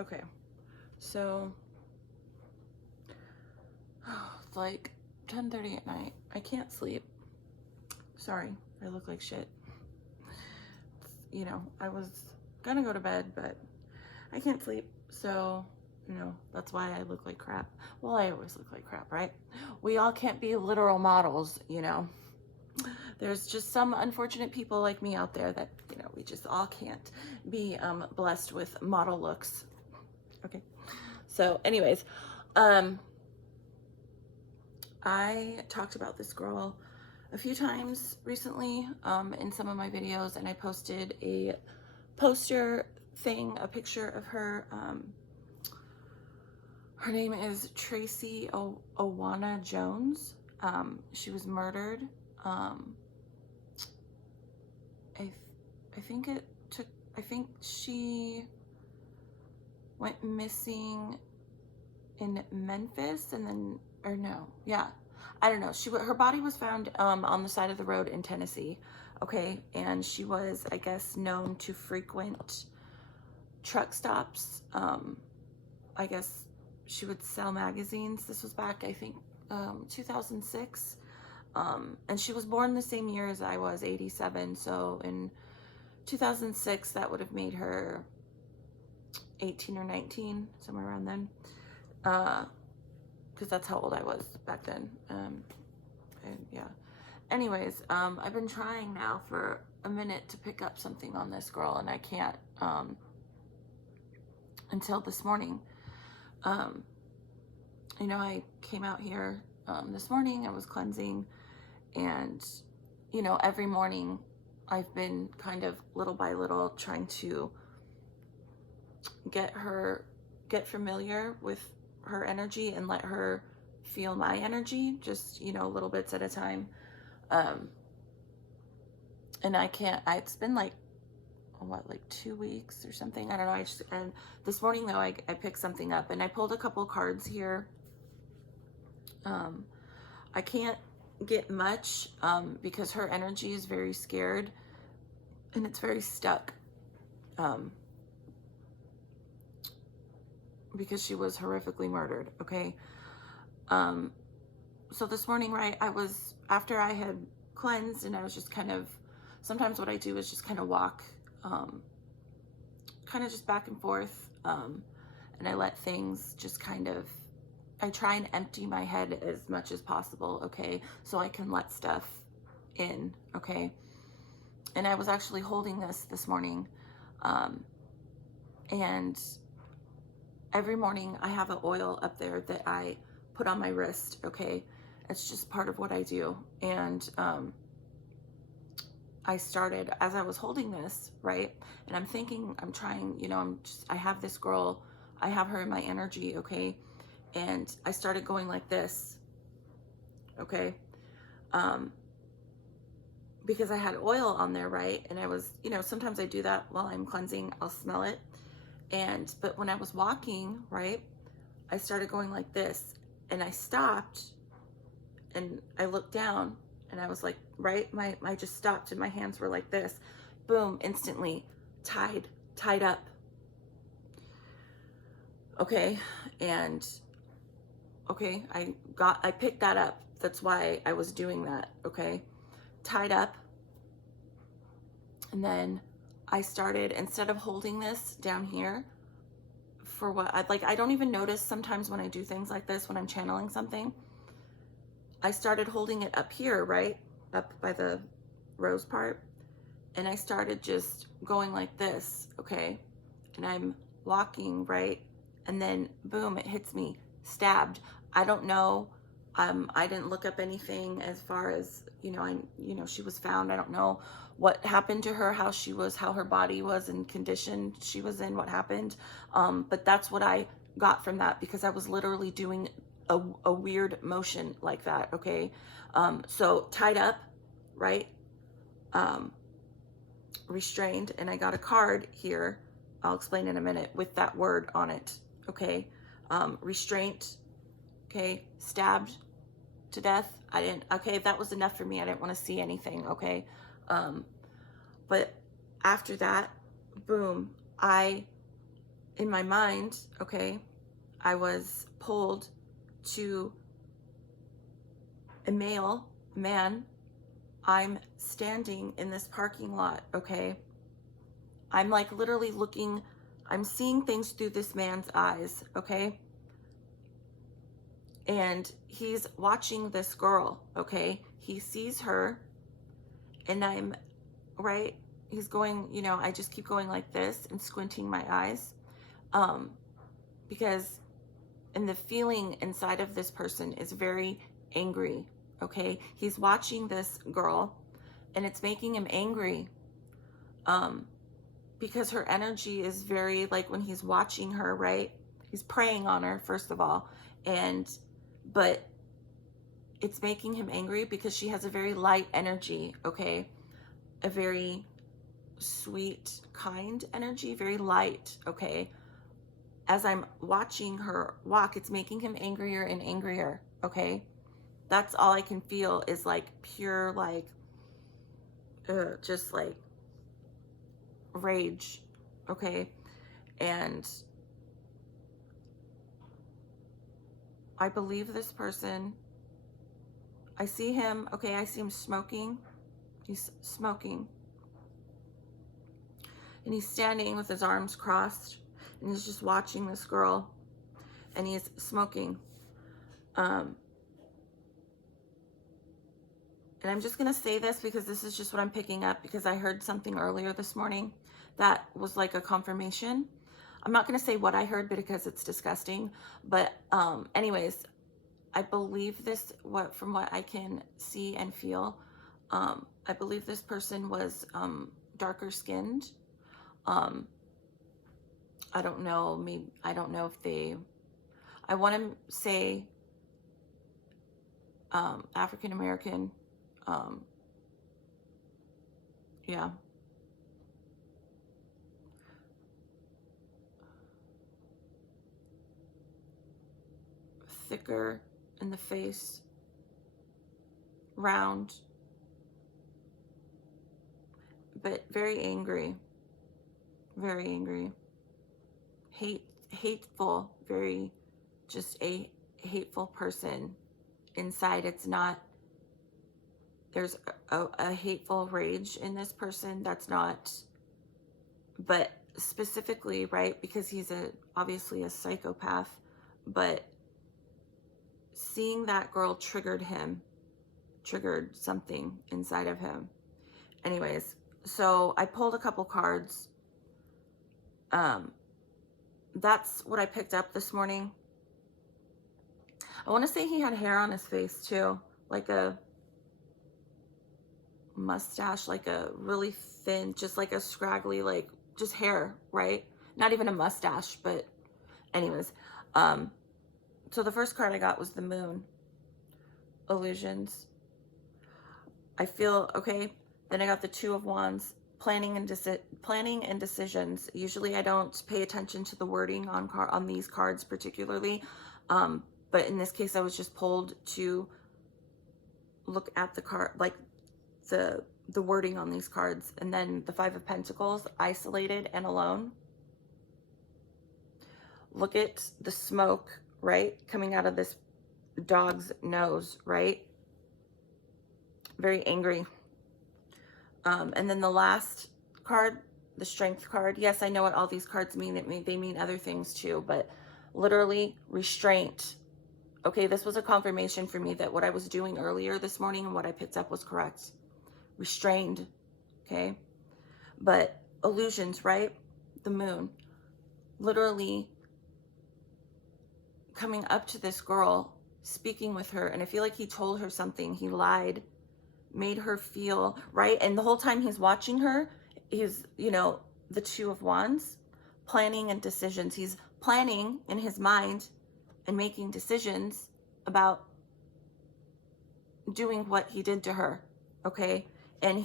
Okay, so it's like 10:30 at night. I can't sleep. Sorry, I look like shit. You know, I was gonna go to bed, but I can't sleep. So, you know, that's why I look like crap. Well, I always look like crap, right? We all can't be literal models, you know. There's just some unfortunate people like me out there that, you know, we just all can't be blessed with model looks. Okay. So anyways, I talked about this girl a few times recently in some of my videos, and I posted a poster thing, a picture of her. Her name is Tracy Owana Jones. She was murdered. I think it took, I think she went missing in Memphis, and then, or no, yeah, I don't know. Her body was found on the side of the road in Tennessee, okay, and she was, I guess, known to frequent truck stops. I guess she would sell magazines. This was back, I think, 2006, and she was born the same year as I was, 87, so in 2006, that would have made her 18 or 19, somewhere around then. Because that's how old I was back then. And yeah. Anyways, I've been trying now for a minute to pick up something on this girl, and I can't until this morning. You know, I came out here this morning. I was cleansing, and you know, every morning I've been kind of little by little trying to get familiar with her energy and let her feel my energy, just, you know, little bits at a time. And it's been like, what, like 2 weeks or something, I don't know. And this morning though, I picked something up, and I pulled a couple cards here. I can't get much because her energy is very scared and it's very stuck, because she was horrifically murdered, okay? So this morning, right, after I had cleansed, and I was just kind of, sometimes what I do is just kind of walk, kind of just back and forth, and I let things just kind of, I try and empty my head as much as possible, okay, so I can let stuff in, okay? And I was actually holding this morning, and every morning I have an oil up there that I put on my wrist, okay? It's just part of what I do. And I started, as I was holding this, right? And I'm thinking, I'm trying, you know, I have this girl, I have her in my energy, okay? And I started going like this, okay? Because I had oil on there, right? And I was, you know, sometimes I do that while I'm cleansing, I'll smell it. But when I was walking, right, I started going like this, and I stopped, and I looked down, and I was like, right, I just stopped, and my hands were like this, boom, instantly tied up, okay? And okay, I picked that up. That's why I was doing that, okay? Tied up. And then I started, instead of holding this down here, for what, I don't even notice sometimes when I do things like this, when I'm channeling something, I started holding it up here, right? Up by the rose part. And I started just going like this, okay? And I'm walking, right? And then boom, it hits me, stabbed. I don't know. I didn't look up anything as far as, you know, she was found. I don't know what happened to her, how her body was in condition she was in, what happened. But that's what I got from that, because I was literally doing a weird motion like that, okay? So tied up, right? Restrained, and I got a card here, I'll explain in a minute, with that word on it, okay? Restraint, okay? Stabbed to death. Okay, that was enough for me. I didn't want to see anything, okay? But after that, boom, in my mind, okay, I was pulled to a man. I'm standing in this parking lot, okay? I'm like literally looking, I'm seeing things through this man's eyes, okay? And he's watching this girl, okay? He sees her, and I'm, right? He's going, you know, I just keep going like this and squinting my eyes. Because, and the feeling inside of this person is very angry, okay? He's watching this girl, and it's making him angry. Because her energy is very, like when he's watching her, right? He's preying on her, first of all. But it's making him angry because she has a very light energy, okay? A very sweet, kind energy, very light, okay? As I'm watching her walk, it's making him angrier and angrier, okay? That's all I can feel is like pure, like, just like rage, okay? And I believe this person, I see him, okay, I see him smoking. He's smoking. And he's standing with his arms crossed, and he's just watching this girl, and he's smoking. And I'm just going to say this because this is just what I'm picking up, because I heard something earlier this morning that was like a confirmation. I'm not going to say what I heard because it's disgusting. But anyways, I believe this, from what I can see and feel, I believe this person was darker skinned. I don't know, maybe, I don't know if they, I want to say African American. Yeah. Thicker in the face, round, but very angry, hateful, very, just a hateful person inside. It's not, there's a hateful rage in this person that's not, but specifically, right, because he's obviously a psychopath, but seeing that girl triggered something inside of him. Anyways, so I pulled a couple cards. That's what I picked up this morning. I want to say he had hair on his face too, like a mustache, like a really thin, just like a scraggly, like just hair, right? Not even a mustache, but anyways. So the first card I got was the moon. Illusions. I feel, okay. Then I got the Two of Wands. Planning and decisions. Usually I don't pay attention to the wording on these cards particularly. But in this case, I was just pulled to look at the card, like the wording on these cards. And then the Five of Pentacles, isolated and alone. Look at the smoke, right? Coming out of this dog's nose, right? Very angry. And then the last card, the Strength card. Yes, I know what all these cards mean. They mean other things too, but literally restraint. Okay, this was a confirmation for me that what I was doing earlier this morning and what I picked up was correct. Restrained, okay? But illusions, right? The moon. Literally coming up to this girl, speaking with her, and I feel like he told her something. He lied, made her feel, right? And the whole time he's watching her, he's, you know, the Two of Wands, planning and decisions. He's planning in his mind and making decisions about doing what he did to her, okay? And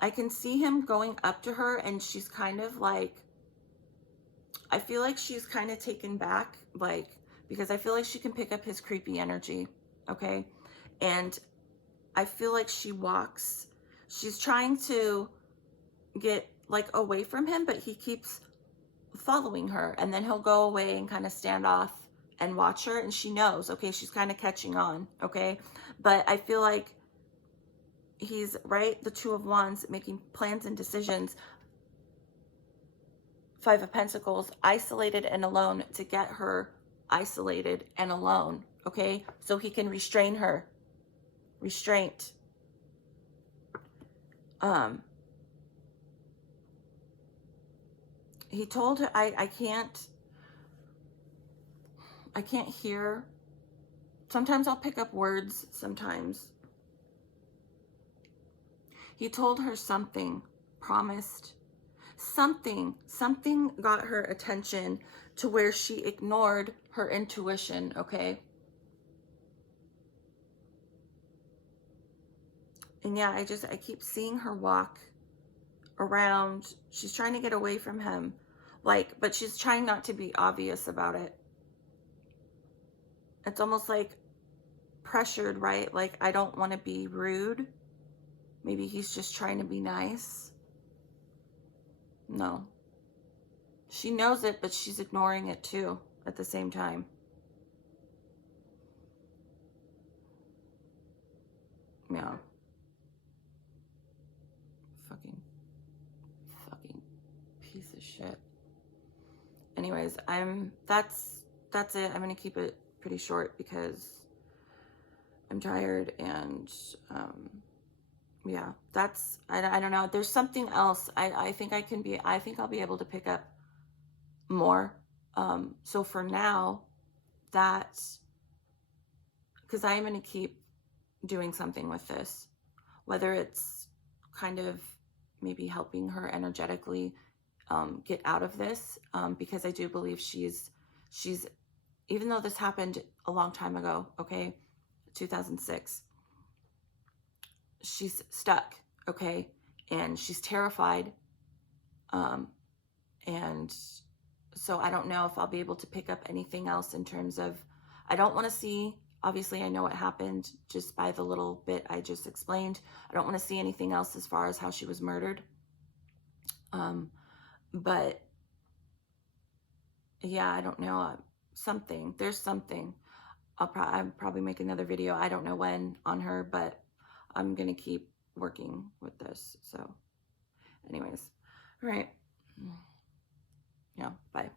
I can see him going up to her, and she's kind of like, I feel like she's kind of taken back, like, because I feel like she can pick up his creepy energy, okay? And I feel like she's trying to get like away from him, but he keeps following her, and then he'll go away and kind of stand off and watch her, and she knows, okay, she's kind of catching on, okay? But I feel like he's, right, the Two of Wands, making plans and decisions. Five of Pentacles, isolated and alone, to get her isolated and alone, okay? So he can restrain her. Restraint. He told her, I can't hear. Sometimes I'll pick up words, sometimes. He told her something, promised. Something got her attention to where she ignored her intuition, okay? And yeah, I keep seeing her walk around. She's trying to get away from him, like, but she's trying not to be obvious about it. It's almost like pressured, right? Like, I don't want to be rude. Maybe he's just trying to be nice. No. She knows it, but she's ignoring it too at the same time. Yeah. Fucking piece of shit. Anyways, that's it. I'm gonna keep it pretty short because I'm tired, and yeah, I don't know. There's something else. I think I'll be able to pick up more. So for now, because I am going to keep doing something with this, whether it's kind of maybe helping her energetically get out of this, because I do believe she's, even though this happened a long time ago, okay, 2006, she's stuck, okay, and she's terrified, and so I don't know if I'll be able to pick up anything else in terms of, I don't want to see, obviously I know what happened just by the little bit I just explained. I don't want to see anything else as far as how she was murdered. But yeah, I don't know, there's something. I'll probably make another video, I don't know when, on her, but I'm going to keep working with this. So anyways, all right. Yeah, bye.